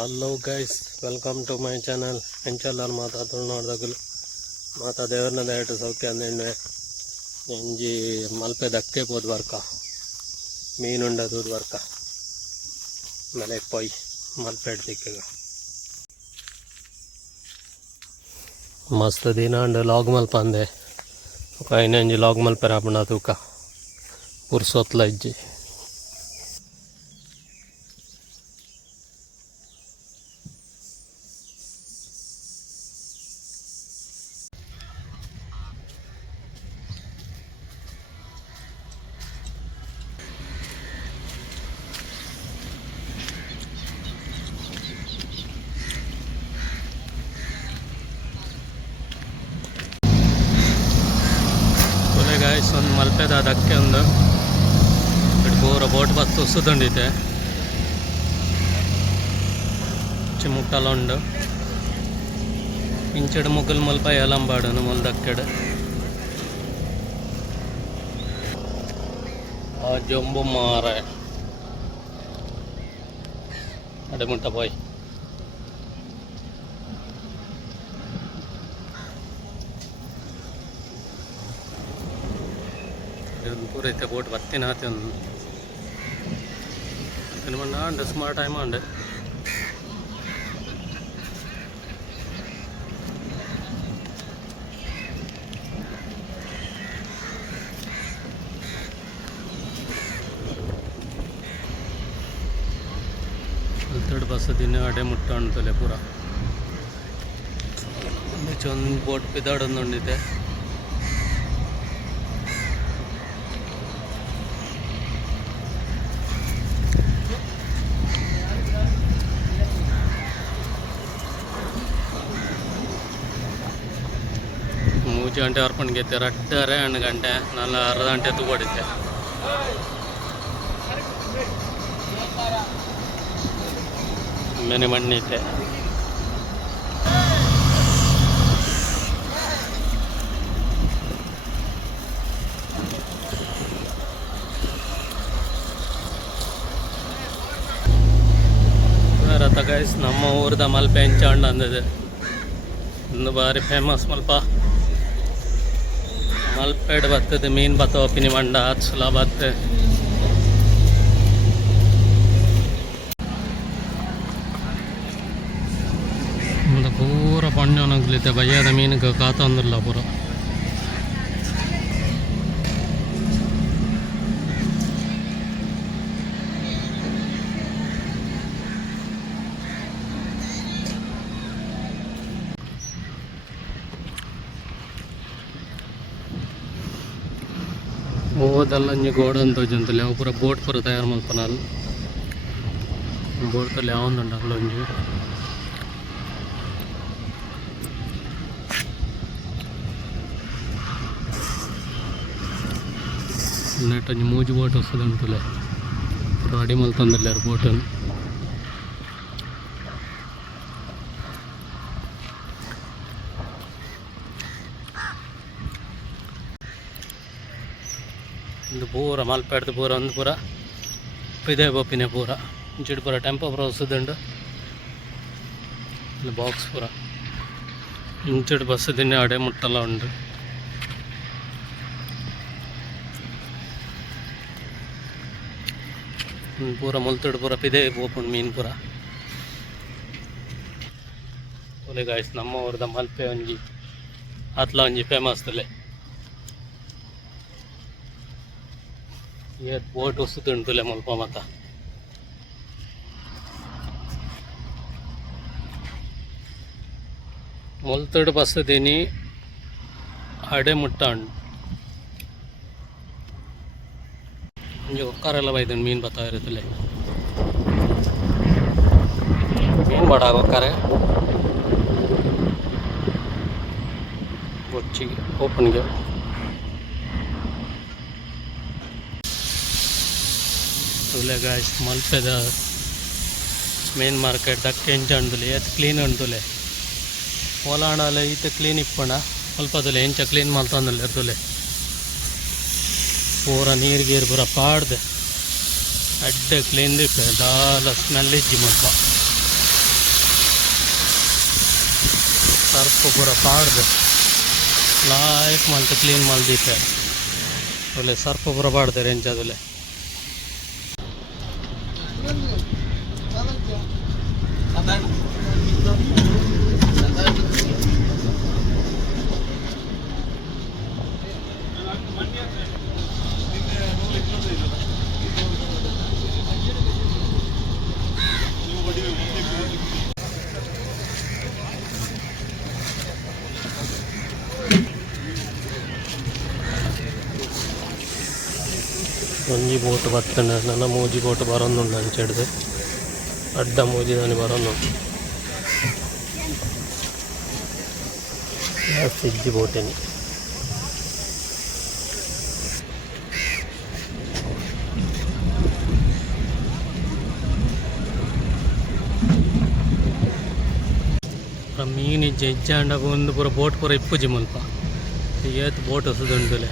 Hello guys, welcome to my channel. ಎಂಚಲ್ಲಾರು ಮಾತಾ ತುಳುನಾಡ್ದಾಗಲು ಮಾತಾ ದೇವರನ್ನ ದಯಟು ಸೌಖ್ಯ ಅಂದೇಣ್ಣೆ ಎಂಜಿ ಮಲ್ಪೆ ದಕ್ಕೆ ಪೋದು ವರ್ಕ ಮೀನುಂಡದು ವರ್ಕ ಮೇಲೆ ಪೊಯ್ ಮಲ್ಪೆ ದಿಕ್ಕ ಮಸ್ತ್ ದಿನ ಅಂಡ್ ಲಾಗ್ ಮಲ್ಪ ಅಂದೆ ఒక అయినంజి లాగ్ మల్పే రాపణ తూక పురుసొత్ల ఇజ్జి ಗಾಯ್ಸ್. ಒಂದು ಮಲ್ಪೆದ ಅದಕ್ಕೆ ಒಂದು ಪೂರ ಬೋಟ್ ಬಸ್ ಉಸುದುಂಡಿತೆ ಚಿಮುಟ್ಟಲ ಉಂಡು ಇಂಚಡು ಮುಗ್ಗಲ್ ಮಲ್ಪ ಏಲಂಬಾಡನು ಮುಲ್ದಕ್ಕೆಡು ಆ ಜಂಬು ಮಾರೆ ಅಡೆ ಮುಟ್ಟ ಪೋಯ್ पूरे इतने बोट बत्ती नाते अंड स्मार्ट टाइम अंड थर्ड बस दिन अडे मुट्ट अंटले पूरा बोट पिदाडे ಮೂಜಿ ಗಂಟೆ ಹೊರ್ಪಣ್ಗೈತೆ ರಡ್ಡರೆ 2 ಗಂಟೆ ನಾನು ಅರ್ಧ ಗಂಟೆ ತಗೊಂಡಿದ್ದೆ. ಮನೆ ಮಣ್ಣಿದ್ದೆ ರಥ ಗೈಸ್. ನಮ್ಮ ಊರದ ಮಲ್ಪೆ ಎಂಚಾಂಡ್ ಅಂದಿದೆ ಒಂದು ಬಾರಿ ಫೇಮಸ್ ಮಲ್ಪ ಮಲ್ಪೆಡ್ ಬರ್ತದೆ ಮೀನು ಬತ್ತವ ಪಿನಿ ಮಂಡ ಹಚ್ಚಲ ಬತ್ತೆ ಒಂದು ಪೂರ ಪಣ್ಣೊಣಗ್ಲಿತೆ ಬಯ್ಯದ ಮೀನಿಗೆ ಕಾತಂದಿಲ್ಲ ಪೂರ ಓದಲ್ಲ ಒಂಜಿ ಗೋಡ ಅಂತ ತೋಜುಂತಲೆ ಅವು ಪೂರ ಬೋಟ್ ಪೂರ ತಯಾರು ಮಲ್ಪನಲ್ಲ ಬೋಟ್ ತಲೆ ಯಾವೊಂದುಂಡು ಅಲ್ಲ ಒಂಜಿ ನೆಟ್ ಒಂಜಿ ಮೂಜಿ ಬೋಟ್ ವಸ್ತುಂಟುಲೆ ಪೂರ ಅಡಿ ಮಲ್ತಂದಿಲ್ಲಾರು ಬೋಟನ್ನು. ಇದು ಪೂರ ಮಲ್ಪೆಡ್ದು ಪೂರ ಒಂದು ಪೂರ ಪಿದೆ ಬೊಪ್ಪಿನ ಪೂರ ಇಂಚಿಡು ಪೂರ ಟೆಂಪೋ ಪೂರ ಹೊಸದುಂಡು ಇಲ್ಲಿ ಬಾಕ್ಸ್ ಪೂರ ಇಂಚಿಡು ಬಸ್ ದಿನ ಅಡೆ ಮುಟ್ಟಲ್ಲ ಉಂಡು. ಪೂರ ಮುಲ್ತುಡು ಪೂರ ಪಿದೆ ಬೋಪುಂಡು ಮೀನು ಪೂರ ಒಲೆ ಗಾಯ್ಸ್. ನಮ್ಮ ಊರದ ಮಲ್ಪೆ ಒಂಜಿ ಅತ್ಲ ಒಂಜಿ ಫೇಮಸ್ ತಲೆ ಬೋಟ್ ಉಸುತ್ತುಂಟುಲೆ ಮಲ್ಪ ಮತ ಮುಲ್ತುಡು ಬಸ್ ದಿನಿ ಅಡೆ ಮುಟ್ಟ ಉಂಡು ಒಂಜಿ ಒಕ್ಕಾರೆಲ್ಲ ಬೈದುಂಡು ಮೀನು ಬತ್ತಾವ ಇರುತ್ತಲೆ ಮೀನು ಬಡ ಒಕ್ಕಾರೆ ಗೊಚ್ಚಿಗೆ ಓಪನ್ಗೆ ತುಲೆ ಗಾಯ್ಸ್. ಮಲ್ಪೆದ ಮೇನ್ ಮಾರ್ಕೆಟ್ ದಕ್ಕೆ ಎಂಚ ಉಂಟುಲೆ ಎತ್ ಕ್ಲೀನ್ ಉಂಟುಲೆ ಓಲಾಣಲ ಈತ ಕ್ಲೀನ್ ಇಪ್ಪಣ ಮಲ್ಪದುಲೆ ಎಂಚ ಕ್ಲೀನ್ ಮಲ್ತಂದುಲೆ ಇರ್ತುಲೆ ಪೂರ ನೀರು ಗೀರು ಪೂರ ಪಾಡ್ದೆ ಅಡ್ಡೆ ಕ್ಲೀನ್ ದಿಪ್ಪೆ ದಾಲ ಸ್ಮೆಲ್ ಇಜ್ಜಿ ಮಲ್ಪ ಸರ್ಫ್ ಪೂರ ಪಾಡ್ದು लाइक मल्ते क्लीन मल दीते बोले सर्फ पूरा बाढ़ते रेंज अदले ಒಂಜಿ ಬೋಟ್ ಬರ್ತಂಡೆ ನನ್ನ ಮೂಜಿ ಬೋಟ್ ಬರೋಂದುಂಡು ಅಂಚೆಡ್ದು ಅಡ್ಡ ಮೂಜಿ ದಾನಿ ಬರೋಂದುಂಡು ಇಜ್ಜಿ ಬೋಟೇನಿ ಮೀನು ಇಜ್ಜೆ ಅಂಡ ಒಂದು ಪೂರ ಬೋಟ್ ಪೂರ ಇಪ್ಪುಜಿ ಮುಲ್ಪ ಏತ್ ಬೋಟ್ ಹೊಸದುಂಡುಲೆ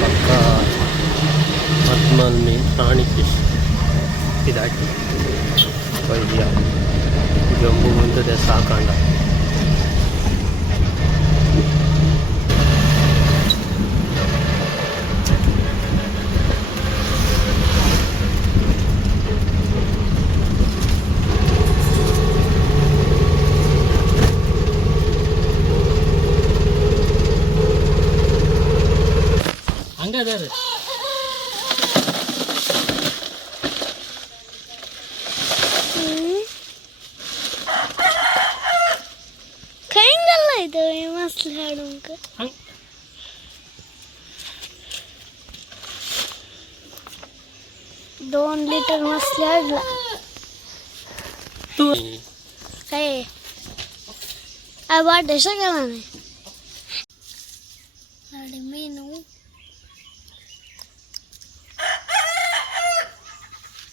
ಪಕ್ಕ ಮದ್ಮಲ್ಮಿ ಪ್ರಾಣಿ ಫಿಶ್ ಇದಾಕಿ ಕೊಯ್ಯ ಜಂಬು ಮುಂದೆ ಸಾಕಂಡ ಹಂಗದ ಕೈಂಗಲ್ಲ ಇದು ಮಸ್ತ್ ಹಾಡುಂಕ 2 लीटर मस्त हाडला काय आवाज देशा केला नाही आणि मेनू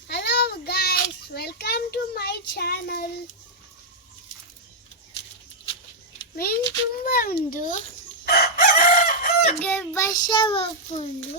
hello guys welcome to my channel मेन ತುಂಬಾ ಉಂದು ಈಗ ಭಾಷ ಬಪ್ಪುಂದು